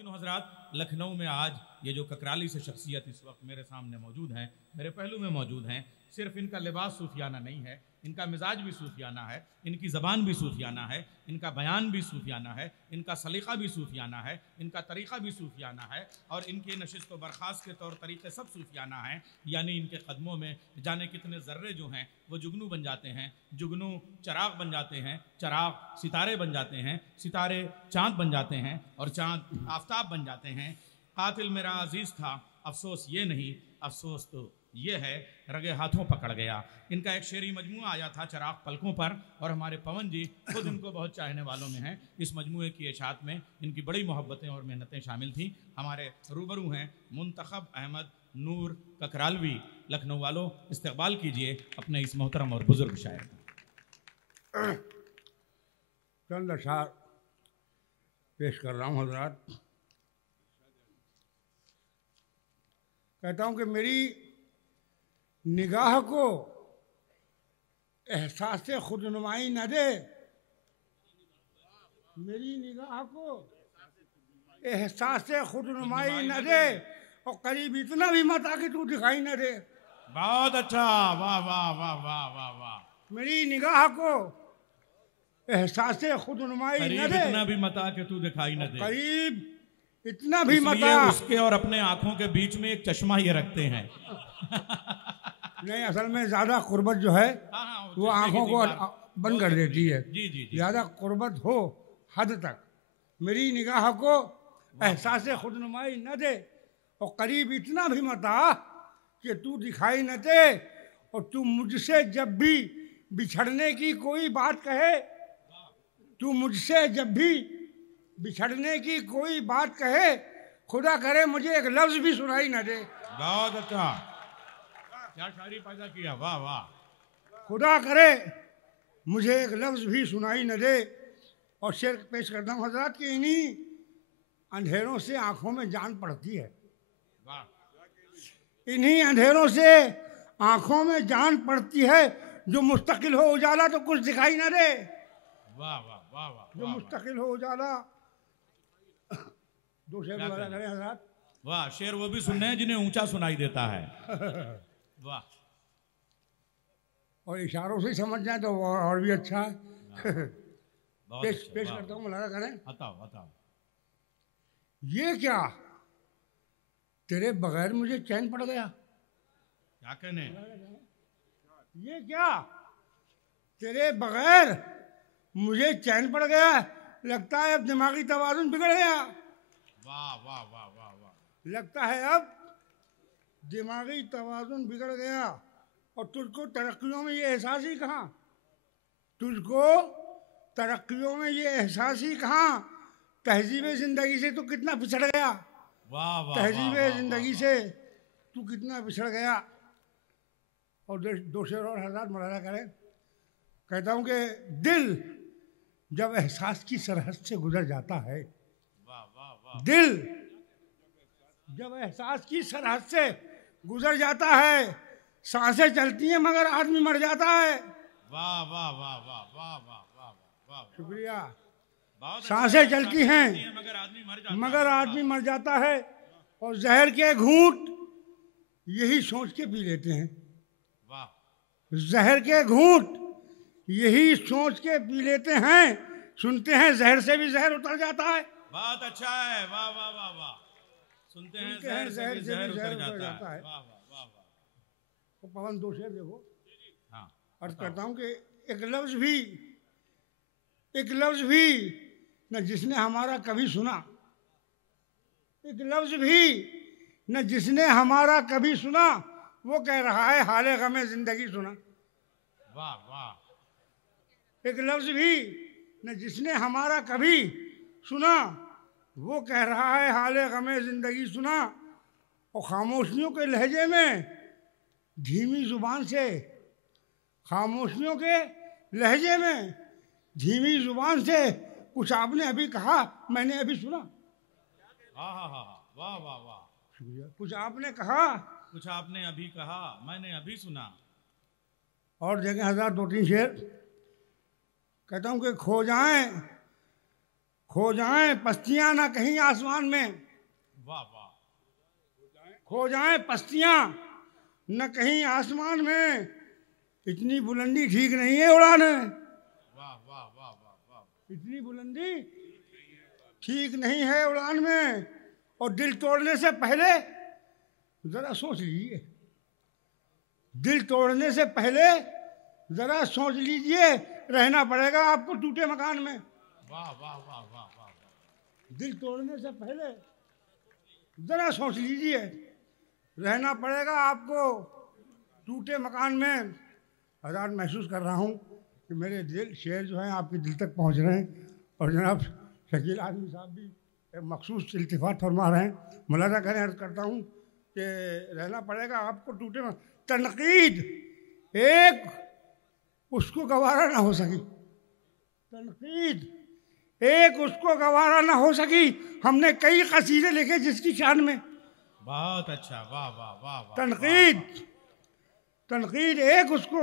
ख़वातीन हज़रात, लखनऊ में आज ये जो ककराली से शख्सियत इस वक्त मेरे सामने मौजूद हैं, मेरे पहलू में मौजूद हैं, सिर्फ इनका लिबास सूफियाना नहीं है, इनका मिजाज भी सूफियाना है, इनकी ज़बान भी सूफियाना है, इनका बयान भी सूफियाना है, इनका सलीक़ा भी सूफियाना है, इनका तरीक़ा भी सूफियाना है, और इनके नशिस्त व बर्खास्त के तौर तरीक़े सब सूफियाना हैं। यानी इनके कदमों में जाने कितने ज़र्रे जो हैं वो जुगनू बन जाते हैं, जुगनू चराग बन जाते हैं, चराग सितारे बन जाते हैं, सितारे चाँद बन जाते हैं, और चाँद आफताब बन जाते हैं। कातिल मेरा अजीज़ था, अफसोस ये नहीं, अफसोस तो ये है रगे हाथों पकड़ गया। इनका एक शेरी मजमुआ आया था चराग पलकों पर, और हमारे पवन जी खुद इनको बहुत चाहने वालों में हैं। इस मजमुए की इशाअत में इनकी बड़ी मोहब्बतें और मेहनतें शामिल थीं। हमारे रूबरू हैं मुंतखब अहमद नूर ककरालवी। लखनऊ वालों, इस्तकबाल कीजिए अपने इस मोहतरम और बुजुर्ग शायर का। चंद अशार पेश कर रहा हूँ हजरात। कहता हूँ कि मेरी निगाह को एहसास खुद नुमाई न दे, मेरी निगाह को एहसास खुद नुमाई न दे, और करीब इतना भी मत आ कि तू दिखाई न दे। बहुत अच्छा, वाह वाह वाह वाह वाह वाह। मेरी निगाह को एहसास खुद नुमाई न दे, इतना भी मत आ कि तू दिखाई न दे, करीब इतना भी मत आ। उसके और अपने आंखों के बीच में एक चश्मा ये रखते हैं। नहीं, असल में ज्यादा कुर्बत जो है वो आंखों को बंद कर देती है। जी जी जी। ज्यादा कुर्बत हो हद तक, मेरी निगाह को एहसास खुद नुमाई न दे, और करीब इतना भी मत आ कि तू दिखाई न दे, और तू मुझसे जब भी बिछड़ने की कोई बात कहे, तू मुझसे जब भी बिछड़ने की कोई बात कहे, खुदा करे मुझे एक लफ्ज भी सुनाई न दे। बहुत अच्छा, क्या शायरी पैदा किया, वाह वाह। खुदा करे मुझे एक लफ्ज भी सुनाई न दे। और शेर पेश करता हूँ हजरत कि इन्हीं अंधेरों से आंखों में जान पड़ती है, इन्हीं अंधेरों से आंखों में जान पड़ती है, जो मुस्तकिल हो उजाला तो कुछ दिखाई न दे। वाह वाह वाह वाह। जो मुस्तकिल हो उजाला, दो शेर बोला करें हजरत। वाह, शेर वो भी सुनने हैं जिन्हें ऊंचा सुनाई देता है। वाह। और इशारों से समझ जाए तो और भी अच्छा है। पेश करता हूँ, मलाना करें। बताओ बताओ। ये क्या तेरे बगैर मुझे चैन पड़ गया। क्या कहने? ये क्या तेरे बगैर मुझे चैन पड़ गया, लगता है अब दिमागी तवाज़ुन बिगड़ गया। वाह वाह वाह वाह वाह। लगता है अब दिमागी तवाज़ुन बिगड़ गया, और तुझको तरक्कियों में ये एहसास ही कहाँ, तुझको तरक्कियों में ये एहसास ही कहाँ, तहजीब जिंदगी से तू कितना पिछड़ गया। वाह वाह। तहजीब जिंदगी से तू कितना पिछड़ गया। और दो शेर और हज़रात मलाना करें। कहता हूँ कि दिल जब एहसास की सरहद से गुजर जाता है, वाह वाह वाह। दिल जब एहसास की सरहद से गुजर जाता है, सांसें चलती हैं मगर आदमी मर जाता है। वाह वाह वाह वाह वाह वाह वाह वाह। शुक्रिया। बहुत सांसें चलती हैं मगर आदमी मर जाता है, और जहर के घूंट यही सोच के पी लेते हैं। वाह। जहर के घूंट यही सोच के पी लेते हैं, सुनते हैं जहर से भी जहर उतर जाता है। बहुत अच्छा है, वाह वाह वाह वाह। सुनते हैं जहर से भी जहर उतर जाता है। वाह वाह वाह वाह। तो पवन दो शेर देखो। हाँ, अर्ज करता हूँ कि एक लफ्ज भी न जिसने हमारा कभी सुना, एक लफ्ज भी न जिसने हमारा कभी सुना, वो कह रहा है हाले गमे जिंदगी सुना। वाह वाह। एक लफ्ज भी न जिसने हमारा कभी सुना, वो कह रहा है हाले गमे जिंदगी सुना। और खामोशियों के लहजे में धीमी जुबान से, खामोशियों के लहजे में धीमी जुबान से कुछ आपने अभी कहा मैंने अभी सुना। हाँ हाँ हाँ, वाह वाह वाह। शुक्रिया। कुछ आपने कहा, कुछ आपने अभी कहा मैंने अभी सुना। और देखें हज़रात दो तीन शेर। कहता हूँ कि खो जाएं पस्तियां ना कहीं आसमान में, वाह वाह, खो जाएं पस्तियां न कहीं आसमान में, इतनी बुलंदी ठीक नहीं है उड़ान, वाह वाह वाह वाह वाह, इतनी बुलंदी ठीक नहीं है उड़ान में। और दिल तोड़ने से पहले जरा सोच लीजिए, दिल तोड़ने से पहले जरा सोच लीजिए, रहना पड़ेगा आपको टूटे मकान में। वाह वाह वाह वाह वाह, दिल तोड़ने से पहले जरा सोच लीजिए, रहना पड़ेगा आपको टूटे मकान में। हज़रात महसूस कर रहा हूँ कि मेरे दिल शेर जो हैं आपके दिल तक पहुँच रहे हैं, और जनाब शकील आज़मी साहब भी एक मखसूस इल्तिफात फरमा रहे हैं। मुलाज़ा करें, अर्ज़ करता हूँ कि रहना पड़ेगा आपको टूटे में। तनकीद एक उसको गवारा ना हो सकी, तनकीद एक उसको गवारा ना हो सकी। हमने कई कसीदे लिखे जिसकी शान में, बहुत अच्छा, वाह वाह वाह वाह, तनकीद एक उसको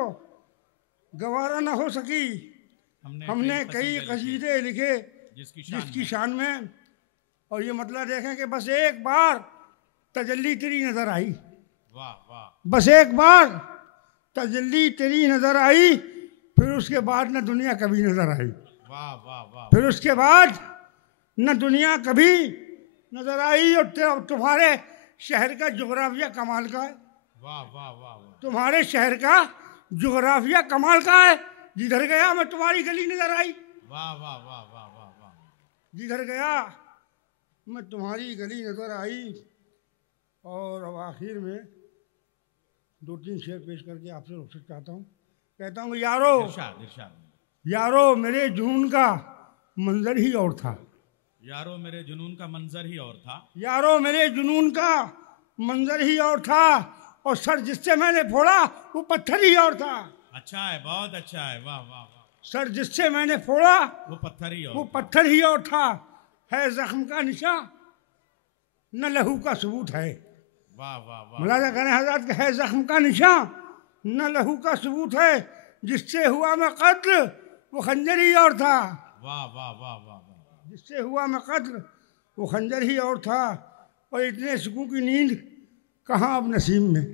गवारा ना हो सकी। हमने कई कसीदे लिखे जिसकी शान में। और ये मतलब देखें कि बस एक बार तजल्ली तेरी नजर आई, वाह वाह, बस एक बार तजल्ली तेरी नजर आई, फिर उसके बाद न दुनिया कभी नजर आई, वाह वाह वाह, फिर उसके बाद न दुनिया कभी नजर आई। और तुम्हारे शहर का जुगराफिया कमाल का है, वाह वाह वाह वाह, तुम्हारे शहर का जुगराफिया कमाल का है। जिधर गया मैं तुम्हारी गली नजर आई, वाह वाह वाह वाह वाह वाह, जिधर गया मैं तुम्हारी गली नजर आई। और अब आखिर में दो तीन शेर पेश करके आपसे रुखसत चाहता हूँ। कहता हूँ यारो, इरशाद इरशाद, यारो मेरे जुनून का मंजर ही और था, यारो मेरे जुनून का मंजर ही और था, यारो मेरे जुनून का मंजर ही और था, और सर जिससे मैंने फोड़ा वो पत्थर ही और था। अच्छा है, बहुत अच्छा है, वाह वाह वाह, सर जिससे मैंने फोड़ा वो पत्थर ही वो और, पत्थर ही और था। है जख्म का निशान न लहू का सबूत है, वाह वाह वाह, मुलाजा करें हज़रत, है जख्म का निशान न लहू का सबूत है, जिससे हुआ मैं कत्ल वो खंजर ही और था, वाह वाह वाह वाह वाह, जिससे हुआ मैं कत्ल वो खंजर ही और था। और इतने सुकून की नींद कहाँ अब नसीब में,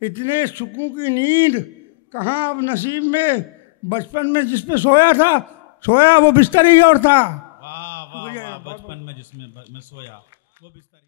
इतने सुकून की नींद कहाँ अब नसीब में, बचपन में जिस पे सोया था सोया वो बिस्तर ही और था। वाह वाह वाह, बचपन में जिसमें मैं सोया वो बिस्तर